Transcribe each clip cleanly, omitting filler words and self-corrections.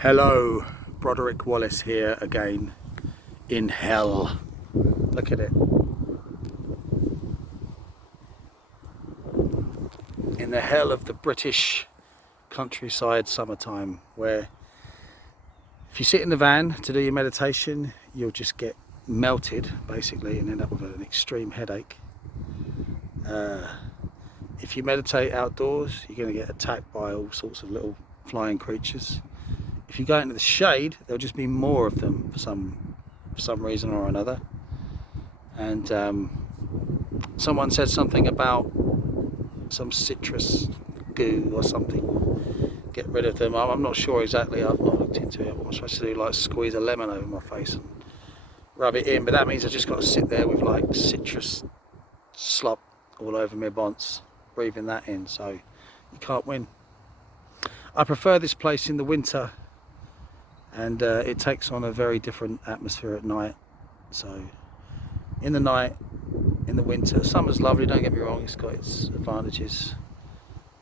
Hello, Broderick Wallace here again in hell. Look at it. In the hell of the British countryside summertime, where if you sit in the van to do your meditation, you'll just get melted basically and end up with an extreme headache. If you meditate outdoors, you're going to get attacked by all sorts of little flying creatures. If you go into the shade, there'll just be more of them for some reason or another. And someone said something about some citrus goo or something. Get rid of them. I'm not sure exactly. I've not looked into it. What I'm supposed to do, like squeeze a lemon over my face and rub it in, but that means I just got to sit there with like citrus slop all over my bonds, breathing that in. So you can't win. I prefer this place in the winter, and it takes on a very different atmosphere at night. So in the night, in the winter, summer's lovely, don't get me wrong, it's got its advantages.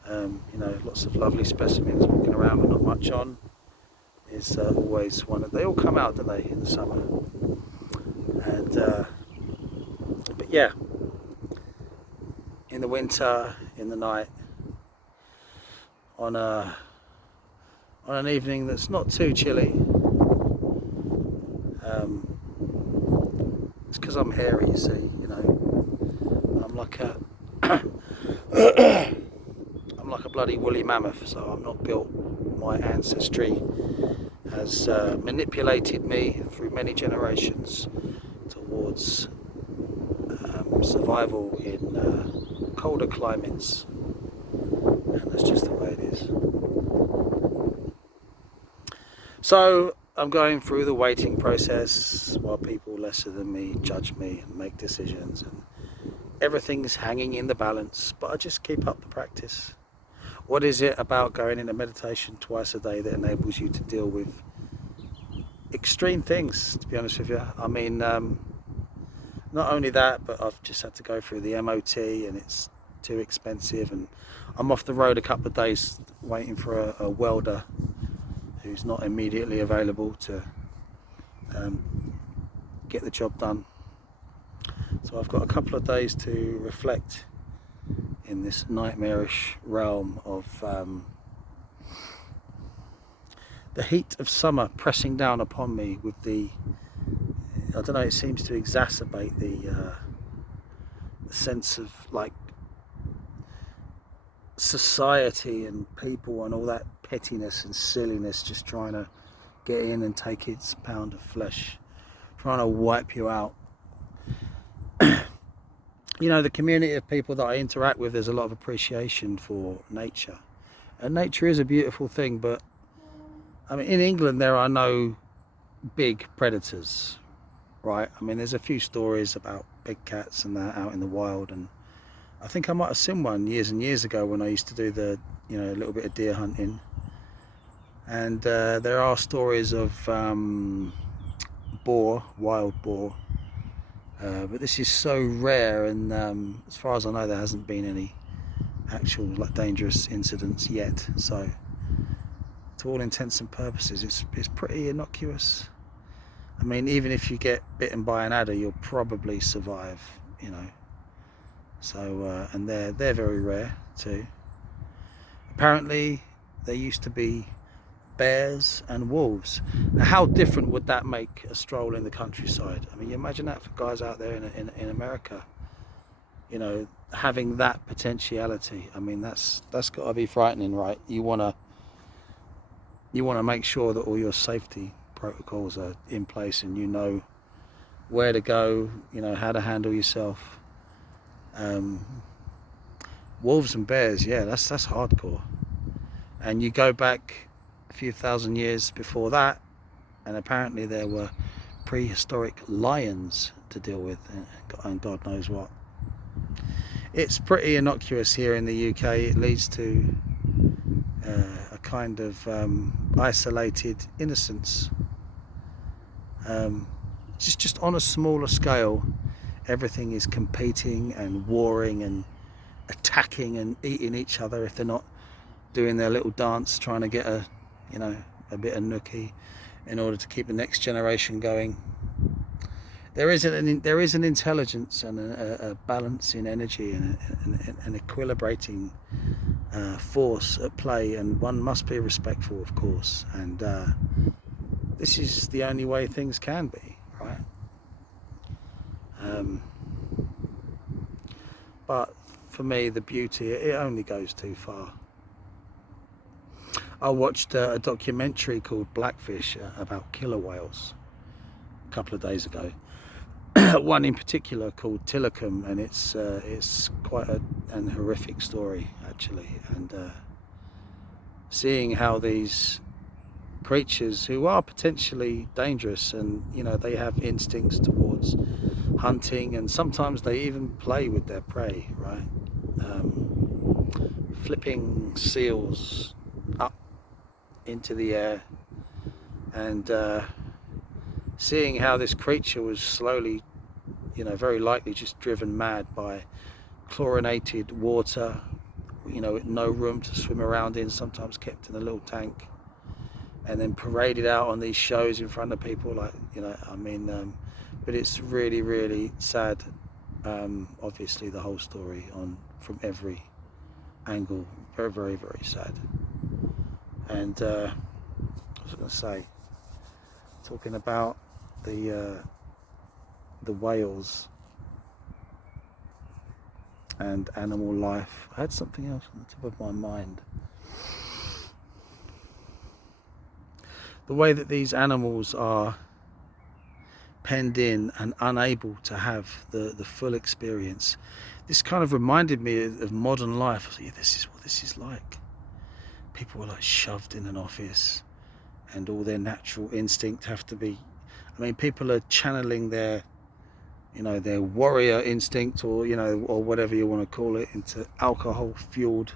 You know, lots of lovely specimens walking around but not much on is always one of, they all come out, don't they, in the summer. And but yeah, in the winter, in the night, on an evening that's not too chilly, it's because I'm hairy, you see, you know. I'm like a I'm like a bloody woolly mammoth, so I'm not built. My ancestry has manipulated me through many generations towards survival in colder climates, and that's just the way it is. So I'm going through the waiting process while people lesser than me judge me and make decisions, and everything's hanging in the balance, but I just keep up the practice. What is it about going into meditation twice a day that enables you to deal with extreme things, to be honest with you? I mean, not only that, but I've just had to go through the MOT and it's too expensive, and I'm off the road a couple of days waiting for a welder who's not immediately available to get the job done. So I've got a couple of days to reflect in this nightmarish realm of the heat of summer pressing down upon me with the, I don't know, it seems to exacerbate the sense of like society and people and all that pettiness and silliness just trying to get in and take its pound of flesh, trying to wipe you out. You know, the community of people that I interact with, there's a lot of appreciation for nature, and nature is a beautiful thing, but I mean, in England there are no big predators, right? I mean, there's a few stories about big cats and that out in the wild, and I think I might have seen one years and years ago when I used to do the, you know, a little bit of deer hunting. And there are stories of boar, wild boar, but this is so rare, and as far as I know, there hasn't been any actual like dangerous incidents yet. So, to all intents and purposes, it's pretty innocuous. I mean, even if you get bitten by an adder, you'll probably survive, you know. So, and they're very rare too. Apparently, there used to be bears and wolves. Now, how different would that make a stroll in the countryside? I mean, you imagine that for guys out there in America, you know, having that potentiality. I mean, that's got to be frightening, right? You want to make sure that all your safety protocols are in place, and you know where to go, you know how to handle yourself. Wolves and bears, yeah, that's hardcore. And you go back a few thousand years before that, and apparently there were prehistoric lions to deal with, and God knows what. It's pretty innocuous here in the UK. It leads to a kind of isolated innocence. Just on a smaller scale, everything is competing and warring and attacking and eating each other if they're not doing their little dance trying to get a, you know, a bit of nookie in order to keep the next generation going. There is an intelligence and a balance in energy and an equilibrating force at play, and one must be respectful, of course, and this is the only way things can be, right? But for me, the beauty, it only goes too far. I watched a documentary called Blackfish about killer whales a couple of days ago. One in particular called Tillicum, and it's quite an horrific story actually, and seeing how these creatures, who are potentially dangerous, and you know, they have instincts towards hunting, and sometimes they even play with their prey, right? Flipping seals up into the air, and seeing how this creature was slowly, you know, very likely just driven mad by chlorinated water, you know, with no room to swim around in, sometimes kept in a little tank, and then paraded out on these shows in front of people, like, you know, I mean, but it's really, really sad. Obviously the whole story from every angle, very, very, very sad. And what was I going to say? Talking about the whales and animal life, I had something else on the tip of my mind. The way that these animals are penned in and unable to have the full experience. This kind of reminded me of modern life. Yeah, this is what this is like. People are like shoved in an office, and all their natural instinct have to be, I mean, people are channeling their, you know, their warrior instinct, or, you know, or whatever you want to call it, into alcohol fueled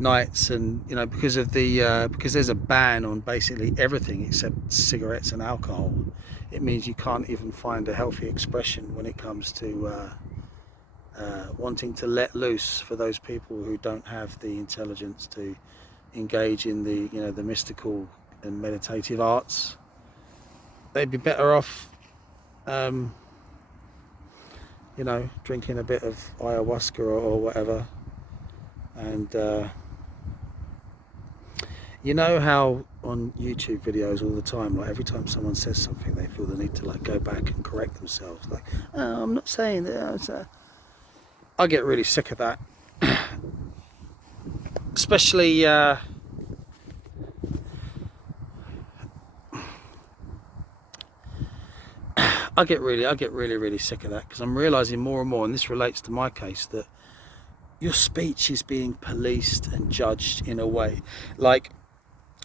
nights. And, you know, because of the because there's a ban on basically everything except cigarettes and alcohol, it means you can't even find a healthy expression when it comes to wanting to let loose for those people who don't have the intelligence to engage in the, you know, the mystical and meditative arts. They'd be better off, you know, drinking a bit of ayahuasca or whatever. And you know how on YouTube videos all the time, like every time someone says something, they feel the need to like go back and correct themselves, like, oh, I'm not saying that. I get really sick of that. Especially I get really sick of that, because I'm realizing more and more, and this relates to my case, that your speech is being policed and judged in a way, like,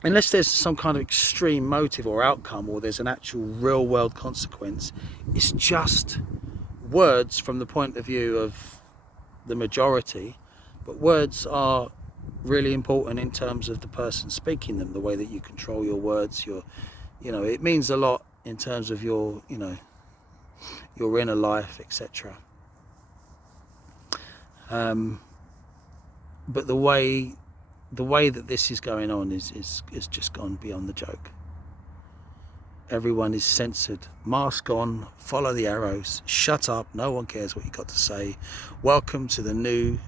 unless there's some kind of extreme motive or outcome, or there's an actual real world consequence, it's just words from the point of view of the majority. But words are really important in terms of the person speaking them, the way that you control your words, you know, it means a lot in terms of your, you know, your inner life, etc. But the way that this is going on is just gone beyond the joke. Everyone is censored, mask on, follow the arrows, shut up, no one cares what you got to say. Welcome to the new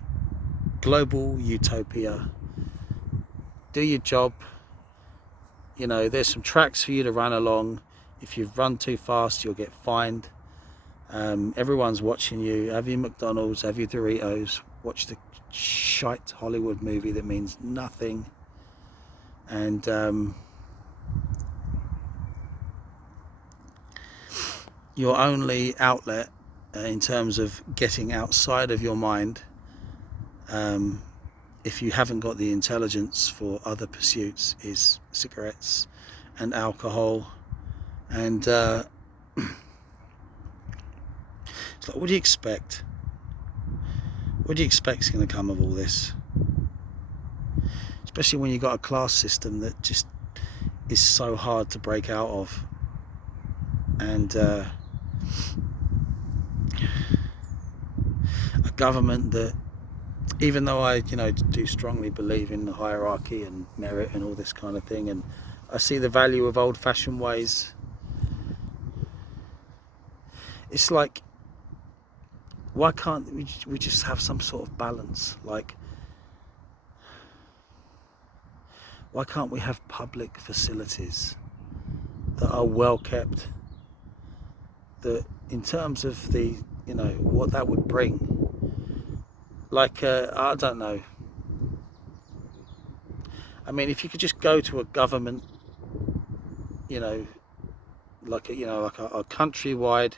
global utopia. Do your job. You know, there's some tracks for you to run along. If you run too fast, you'll get fined. Everyone's watching you. Have your McDonald's, have your Doritos, watch the shite Hollywood movie that means nothing. And your only outlet in terms of getting outside of your mind, if you haven't got the intelligence for other pursuits, is cigarettes and alcohol. And it's like, what do you expect? What do you expect is going to come of all this? Especially when you've got a class system that just is so hard to break out of. And a government that, even though I, you know, do strongly believe in the hierarchy and merit and all this kind of thing, and I see the value of old-fashioned ways. It's like, why can't we just have some sort of balance? Like, why can't we have public facilities that are well kept, that in terms of the, you know, what that would bring, like, I don't know, I mean, if you could just go to a government, you know, like a, a countrywide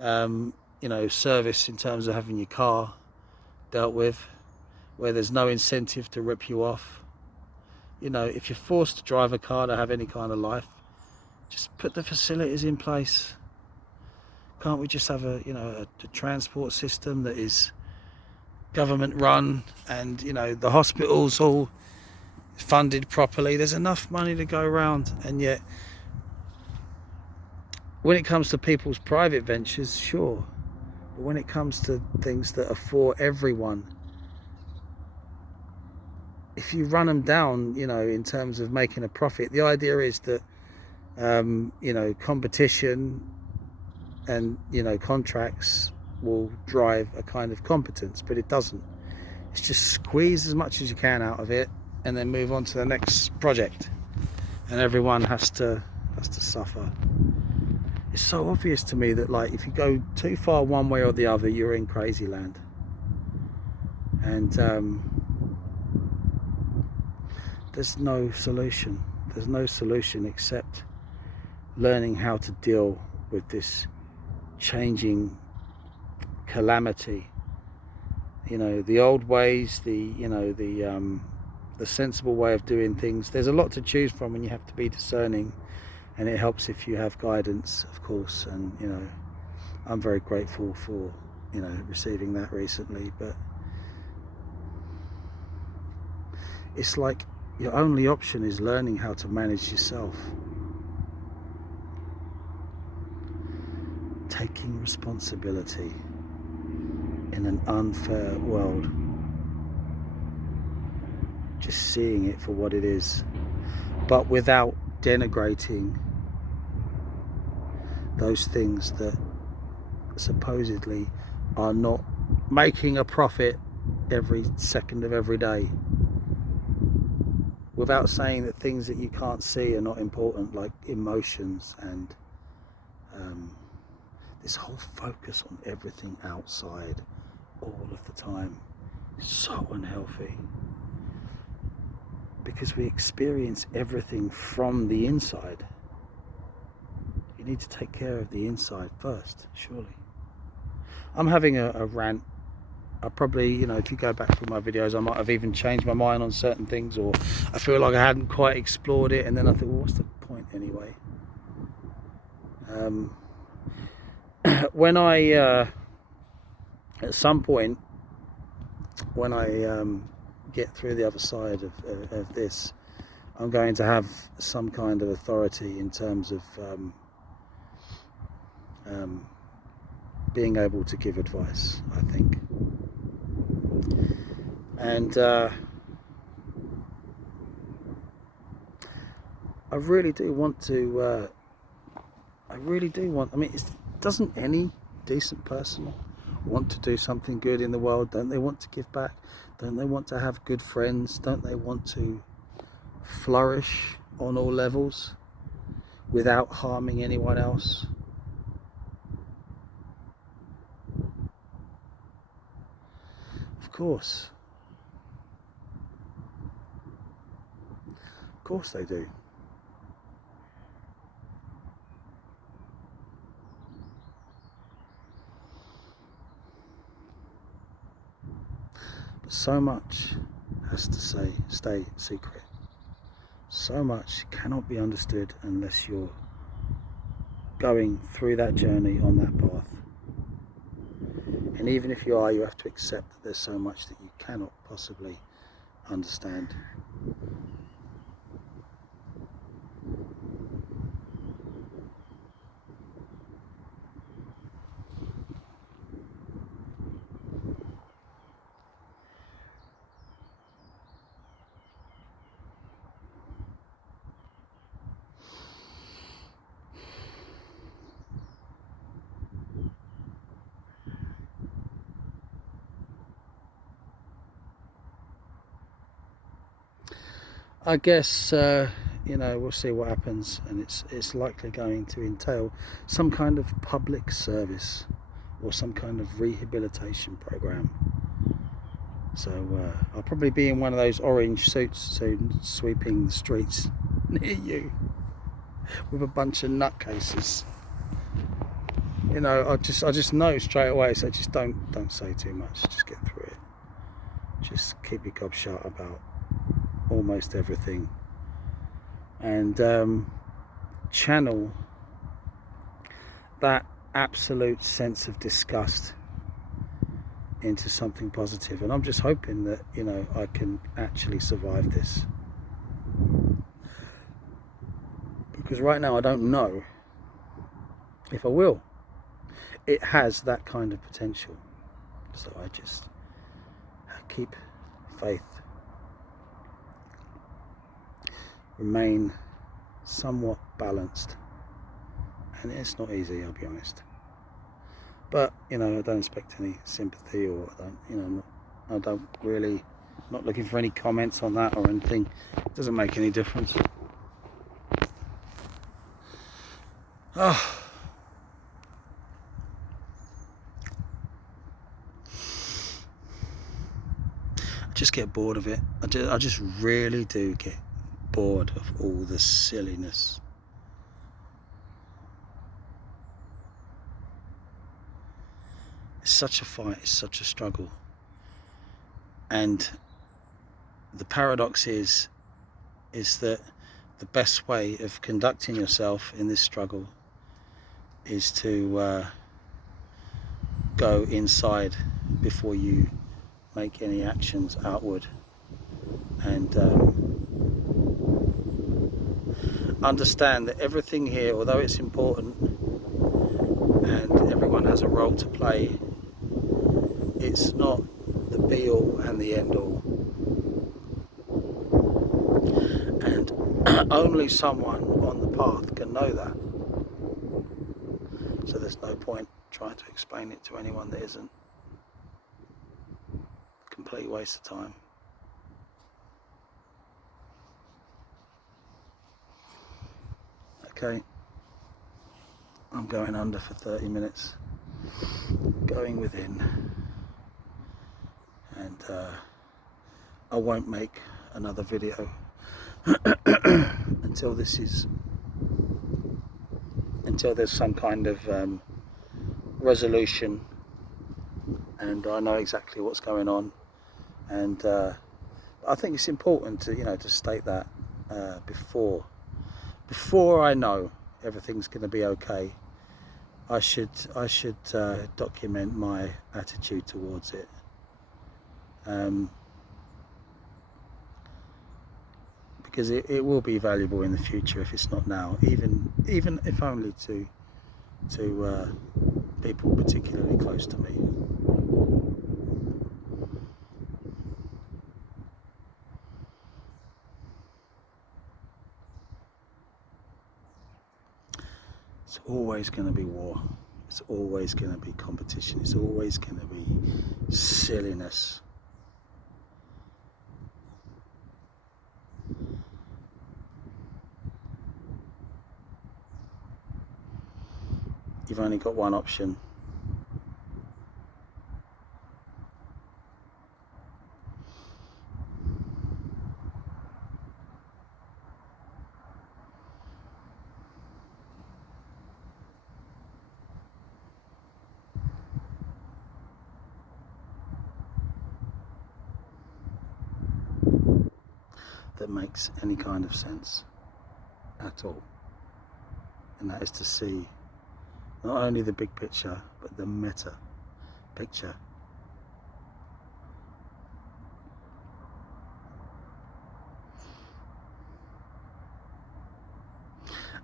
you know, service in terms of having your car dealt with, where there's no incentive to rip you off. You know, if you're forced to drive a car to have any kind of life, just put the facilities in place. Can't we just have a, you know, a transport system that is government run, and, you know, the hospitals all funded properly? There's enough money to go around. And yet, when it comes to people's private ventures, sure, but when it comes to things that are for everyone, if you run them down, you know, in terms of making a profit, the idea is that you know, competition and, you know, contracts will drive a kind of competence, but it doesn't. It's just squeeze as much as you can out of it and then move on to the next project, and everyone has to suffer. It's so obvious to me that, like, if you go too far one way or the other, you're in crazy land. And there's no solution. There's no solution except learning how to deal with this changing calamity. You know, the old ways, you know, the sensible way of doing things. There's a lot to choose from, and you have to be discerning. And it helps if you have guidance, of course. And, you know, I'm very grateful for, you know, receiving that recently. But it's like your only option is learning how to manage yourself. Taking responsibility in an unfair world. Just seeing it for what it is, but without denigrating those things that supposedly are not making a profit every second of every day, without saying that things that you can't see are not important, like emotions and this whole focus on everything outside all of the time is so unhealthy, because we experience everything from the inside. You need to take care of the inside first, surely. I'm having a rant. I probably, you know, if you go back through my videos, I might have even changed my mind on certain things, or I feel like I hadn't quite explored it, and then I thought, well, what's the point anyway? When I, at some point, when I get through the other side of this, I'm going to have some kind of authority in terms of being able to give advice, I think. And I really do want to, I mean, doesn't any decent person want to do something good in the world? Don't they want to give back? Don't they want to have good friends? Don't they want to flourish on all levels without harming anyone else? Of course they do. But so much has to stay secret. So much cannot be understood unless you're going through that journey on that path. And even if you are, you have to accept that there's so much that you cannot possibly understand. I guess you know, we'll see what happens, and it's likely going to entail some kind of public service or some kind of rehabilitation program. So I'll probably be in one of those orange suits soon, sweeping the streets near you with a bunch of nutcases. You know, I just know straight away. So just don't say too much. Just get through it. Just keep your gob shut about almost everything, and channel that absolute sense of disgust into something positive. And I'm just hoping that, you know, I can actually survive this, because right now I don't know if I will. It has that kind of potential, so I just keep faith, remain somewhat balanced, and it's not easy, I'll be honest. But you know, I don't expect any sympathy, or I don't really, not looking for any comments on that or anything. It doesn't make any difference. Oh. I just get bored of it. I just really do get bored of all the silliness. It's such a fight, it's such a struggle. And the paradox is that the best way of conducting yourself in this struggle is to go inside before you make any actions outward, and understand that everything here, although it's important and everyone has a role to play, it's not the be all and the end all, and only someone on the path can know that. So there's no point trying to explain it to anyone that isn't. Complete waste of time. Okay, I'm going under for 30 minutes, going within, and I won't make another video until there's some kind of resolution and I know exactly what's going on. And I think it's important to, to state that before I know everything's going to be okay. I should document my attitude towards it. Because it will be valuable in the future if it's not now, even if only to people particularly close to me. It's always going to be war. It's always going to be competition. It's always going to be silliness. You've only got one option. That makes any kind of sense at all, and that is to see not only the big picture but the meta picture.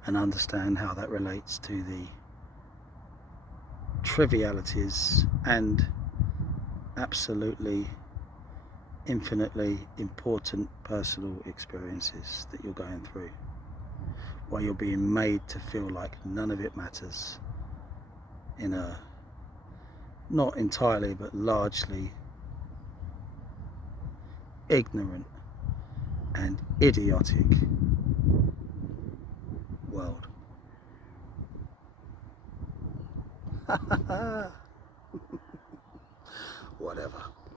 And understand how that relates to the trivialities and absolutely infinitely important personal experiences that you're going through, while you're being made to feel like none of it matters in a, not entirely, but largely ignorant and idiotic world. Whatever.